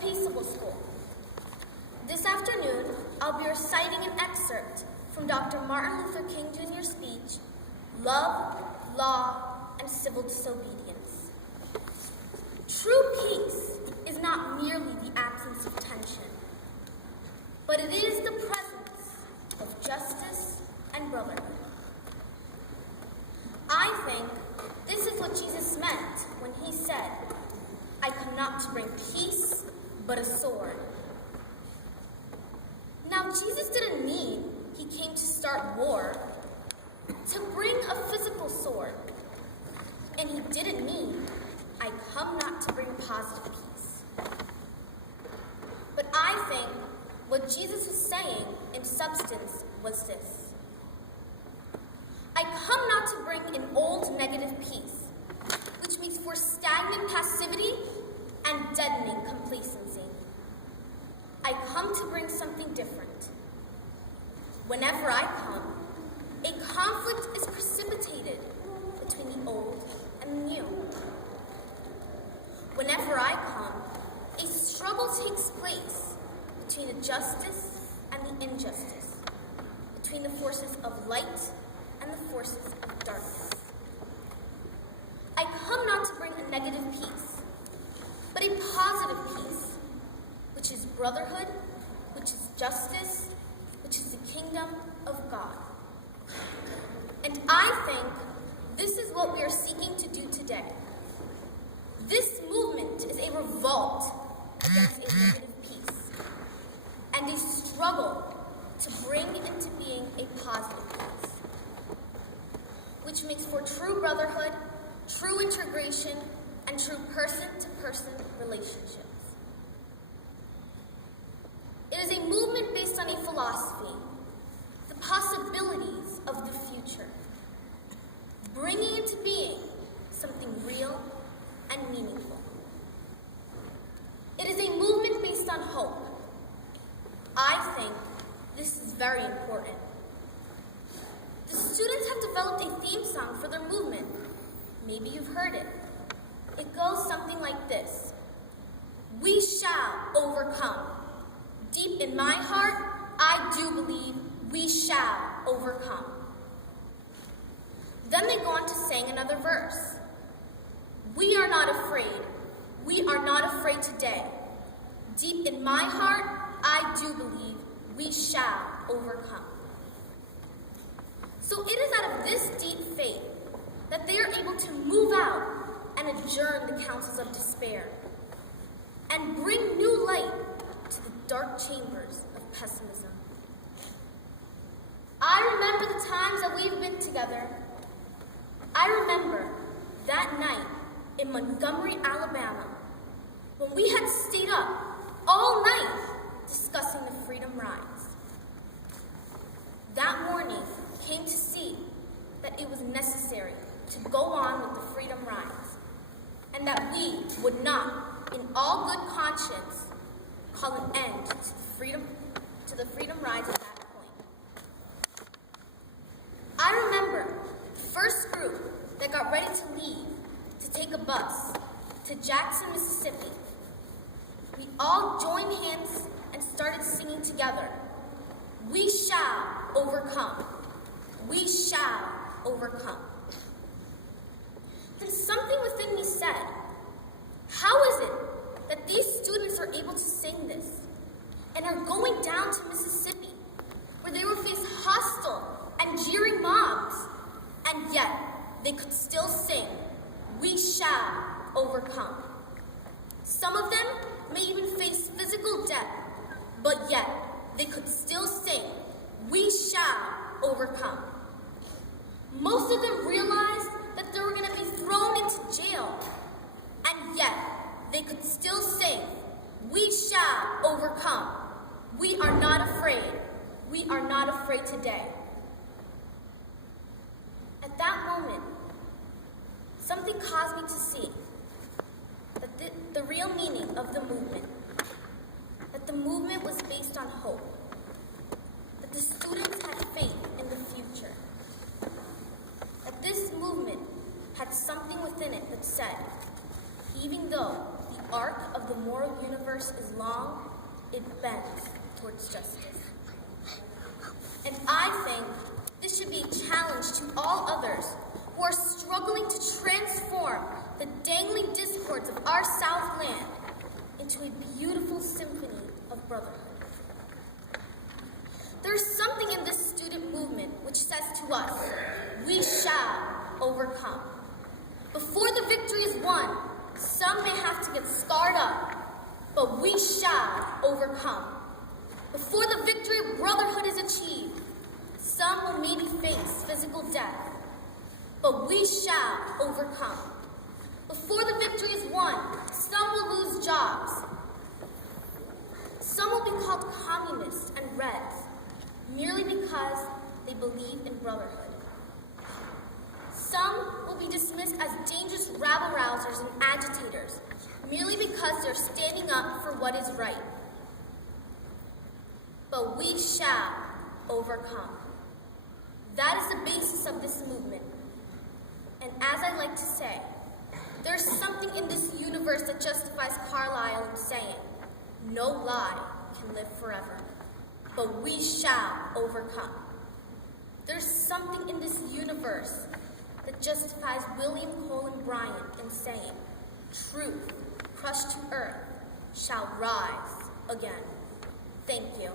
peaceable school. This afternoon, I'll be reciting an excerpt from Dr. Martin Luther King Jr.'s speech, Love, Law, and Civil Disobedience. True peace is not merely the absence of tension, but it is the presence of justice and brotherhood. I think this is what Jesus meant when he said, I come not to bring peace, but a sword. Now, Jesus didn't mean he came to start war, to bring a physical sword. And he didn't mean, I come not to bring positive peace. But I think what Jesus was saying in substance was this. I come not to bring an old negative peace, which means for stagnant passivity and deadening complacency. I come to bring something different. Whenever I come, a conflict is precipitated between the old and the new. Whenever I come, a struggle takes place between the justice and the injustice, between the forces of light and the forces of darkness. I come not to bring a negative peace, but a positive peace, which is brotherhood, which is justice, which is the kingdom of God. And I think this is what we are seeking to do today. This movement is a revolt against a negative peace and a struggle to bring into being a positive peace, which makes for true brotherhood, true integration, and true person-to-person relationships. It is a movement based on a philosophy, the possibilities of the future, bringing into being something real and meaningful. It is a movement based on hope. I think this is very important. The students have developed a theme song for their movement. Maybe you've heard it. It goes something like this. We shall overcome. Deep in my heart, I do believe we shall overcome. Then they go on to sing another verse. We are not afraid. We are not afraid today. Deep in my heart, I do believe we shall overcome. So it is out of this deep faith that they are able to move out and adjourn the councils of despair and bring new light to the dark chambers of pessimism. I remember the times that we've been together. I remember that night in Montgomery, Alabama, when we had stayed up all night discussing the Freedom Rides. That morning came to see that it was necessary to go on with the Freedom Rides, and that we would not, in all good conscience, call an end to the Freedom Rides at that point. I remember the first group that got ready to leave to take a bus to Jackson, Mississippi. We all joined hands and started singing together. We shall overcome. We shall overcome. Then something within me said, how is it that these students are able to sing this and are going down to Mississippi, where they will face hostile and jeering mobs, and yet they could still sing, we shall overcome. Some of them may even face physical death, but yet they could still sing, we shall overcome. Most of them realized that they were going to be thrown into jail, and yet they could still sing, we shall overcome. We are not afraid. We are not afraid today. At that moment, something caused me to see that the real meaning of the movement, that the movement was based on hope, that the students had faith in the future, that this movement had something within it that said, even though the arc of the moral universe is long, it bends towards justice. And I think this should be a challenge to all others who are struggling to transform the dangling discords of our Southland into a beautiful symphony of brotherhood. There is something in this student movement which says to us, we shall overcome. Before the victory is won, some may have to get scarred up, but we shall overcome. Before the victory of brotherhood is achieved, some will maybe face physical death, but we shall overcome. Before the victory is won, some will lose jobs. Some will be called communists and Reds, merely because they believe in brotherhood. Some will be dismissed as dangerous rabble-rousers and agitators, merely because they're standing up for what is right. But we shall overcome. That is the basis of this movement. And as I like to say, there's something in this universe that justifies Carlyle in saying, no lie can live forever, but we shall overcome. There's something in this universe that justifies William Cullen Bryant in saying, truth, crushed to earth, shall rise again. Thank you.